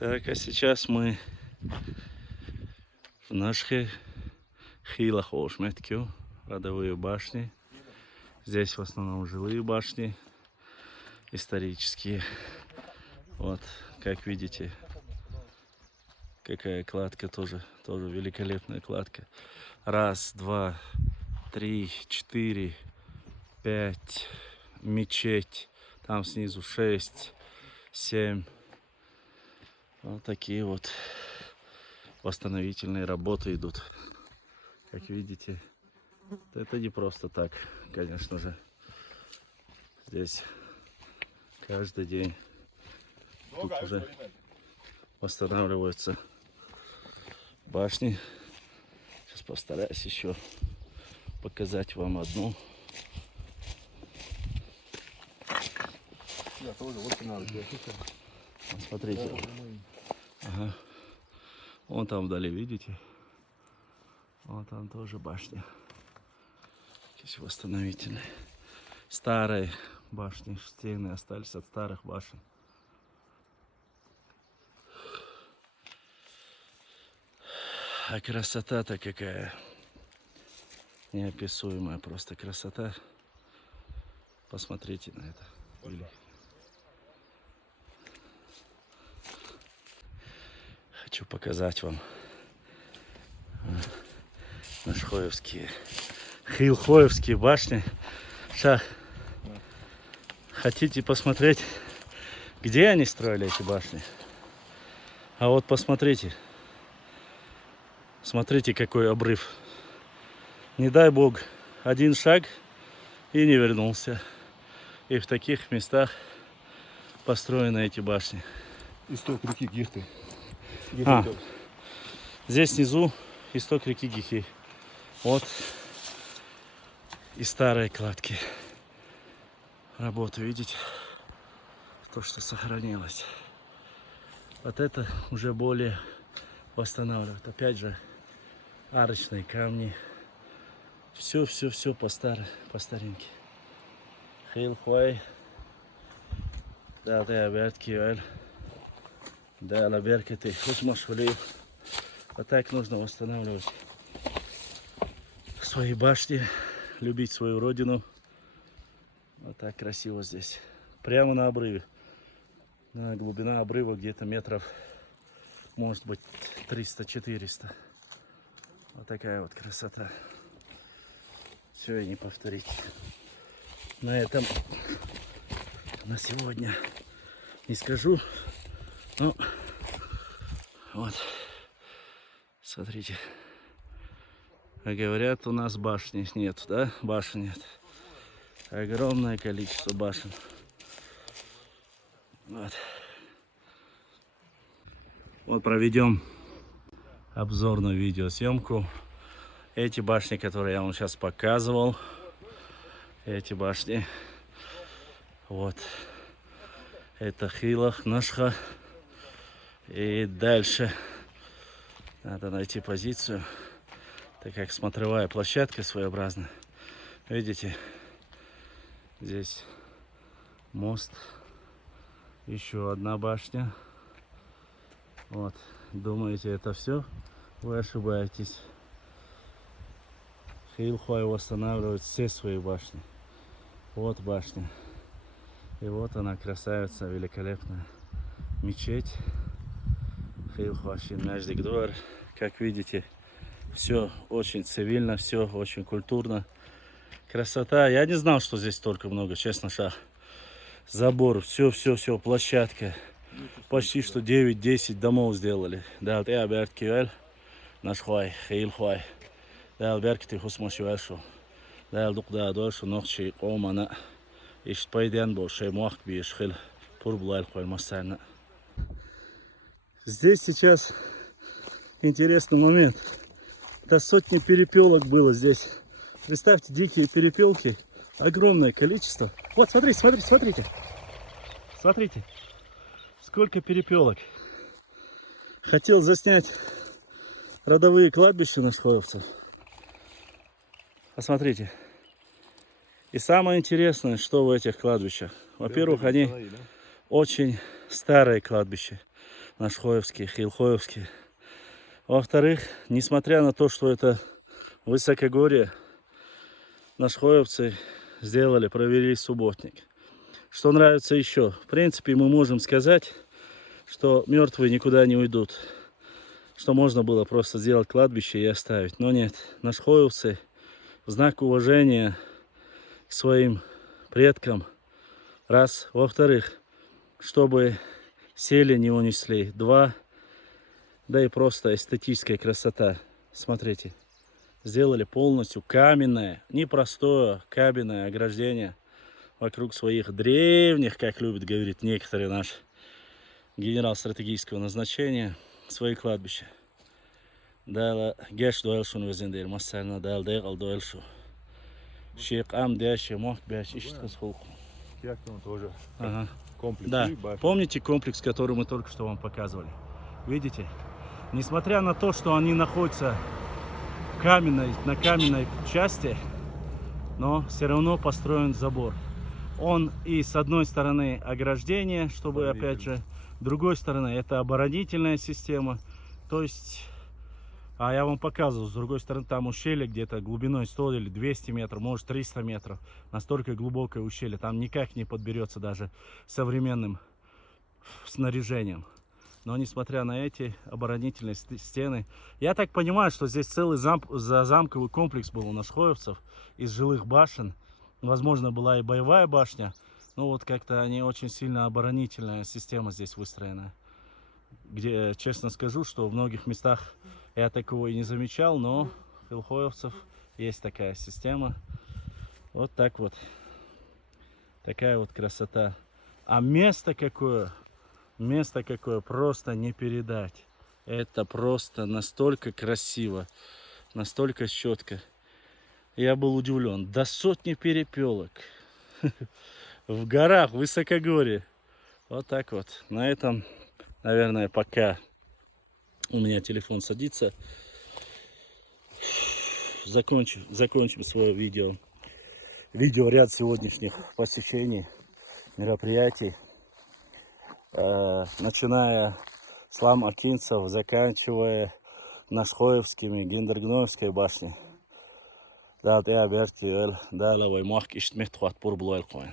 Так, а сейчас мы в наших хилах Ошметкю, родовые башни. Здесь в основном жилые башни, исторические. Вот, как видите, какая кладка, тоже великолепная кладка. Раз, два, три, четыре, пять, мечеть. Там снизу 6, 7. Вот такие вот восстановительные работы идут. Как видите, это не просто так, конечно же. Здесь каждый день тут уже восстанавливаются башни. Сейчас постараюсь еще показать вам одну. Смотрите. Ага. Вон там вдали, видите? Вон там тоже башня. Здесь восстановительные. Старые башни, стены остались от старых башен. А красота-то какая. Неописуемая просто красота. Посмотрите на это. Хочу показать вам наши хилхоевские башни. Шах, хотите посмотреть, где они строили эти башни? А вот посмотрите. Смотрите, какой обрыв. Не дай бог, один шаг и не вернулся. И в таких местах построены эти башни. Исток реки Гирты. Здесь внизу исток реки Гихи. Вот и старые кладки. Работу, видите? То, что сохранилось. Вот это уже более восстанавливает. Опять же, арочные камни. Все по старинке. Хилхуай. Да, Берткивель. Да, Лаберкеты. Вот так нужно восстанавливать свои башни, любить свою родину. Вот так красиво здесь. Прямо на обрыве. Глубина обрыва где-то метров, может быть, 300-400. Вот такая вот красота. Все и не повторить. На этом на сегодня не скажу. Ну, вот. Смотрите. А говорят, у нас башни нет, да? Башен нет. Огромное количество башен. Вот проведем обзорную видеосъемку. Эти башни, которые я вам сейчас показывал, эти башни, вот, это Хилах, Нашха. И дальше надо найти позицию, так как смотровая площадка своеобразная. Видите, здесь мост, еще одна башня. Вот, думаете, это все? Вы ошибаетесь. Хилхуай восстанавливает все свои башни. Вот башня. И вот она, красавица, великолепная мечеть. Хилхуай Шинмяждик-Дуар. Как видите, все очень цивильно, все очень культурно. Красота. Я не знал, что здесь столько много, честно, шах. Забор, все, площадка. Почти что 9-10 домов сделали. Да, я Берткивель, наш хуай, Хилхуай. Да, Беркти Хусмашивашу. Да, Дукда Дойшу, Нохчи, Омана. Ишт Пайдян Бошей, Муахт Бишхил, Пурблайль Хуаймасайна. Здесь сейчас интересный момент. До сотни перепелок было здесь. Представьте, дикие перепелки. Огромное количество. Вот, смотрите. Смотрите. Сколько перепелок. Хотел заснять родовые кладбища нашхоевцев. Посмотрите. И самое интересное, что в этих кладбищах. Во-первых, они очень старые кладбища. наш Хоевский, Хилхоевский. Во-вторых, несмотря на то, что это высокогорье, наш Хоевцы сделали, провели субботник. Что нравится еще? В принципе, мы можем сказать, что мертвые никуда не уйдут. Что можно было просто сделать кладбище и оставить. Но нет, наш Хоевцы в знак уважения к своим предкам. Раз. Во-вторых, чтобы сели не унесли. Два. Да и просто эстетическая красота. Смотрите. Сделали полностью каменное, непростое каменное ограждение вокруг своих древних, как любят говорить некоторые наши генерал стратегического назначения, свои кладбища. Дала геш дуэлшун везендер, массально дал дегал дуэлшу. Шейх ам дящий мох бящий ищет схолку. Киактон тоже Ага. комплекс. Да, И башня. помните комплекс, который мы только что вам показывали? Видите? Несмотря на то, что они находятся на каменной части, но все равно построен забор. Он и с одной стороны ограждение, чтобы опять же, с другой стороны это оборонительная система. То есть, а я вам показывал, с другой стороны там ущелье где-то глубиной 100 или 200 метров, может 300 метров. Настолько глубокое ущелье, там никак не подберется даже современным снаряжением. Но несмотря на эти оборонительные стены, я так понимаю, что здесь целый замковый комплекс был у нас Хоевцев из жилых башен. Возможно, была и боевая башня. Но вот как-то они очень сильно оборонительная система здесь выстроена. Где, честно скажу, что в многих местах я такого и не замечал, но у Хилхоевцев есть такая система. Вот так вот. Такая вот красота. А место какое! Место какое, просто не передать. Это просто настолько красиво, настолько четко. Я был удивлен. До сотни перепелок. В горах, в высокогорье. Вот так вот. На этом, наверное, пока у меня телефон садится, закончим свое видео. Видеоряд сегодняшних посещений, мероприятий. Начиная с Лам-Акинцев, заканчивая Нашхоевскими, Гиндергноевской башней. Да, я берти, да, лавай мах, ишт мехтхуат пур блуэль коин.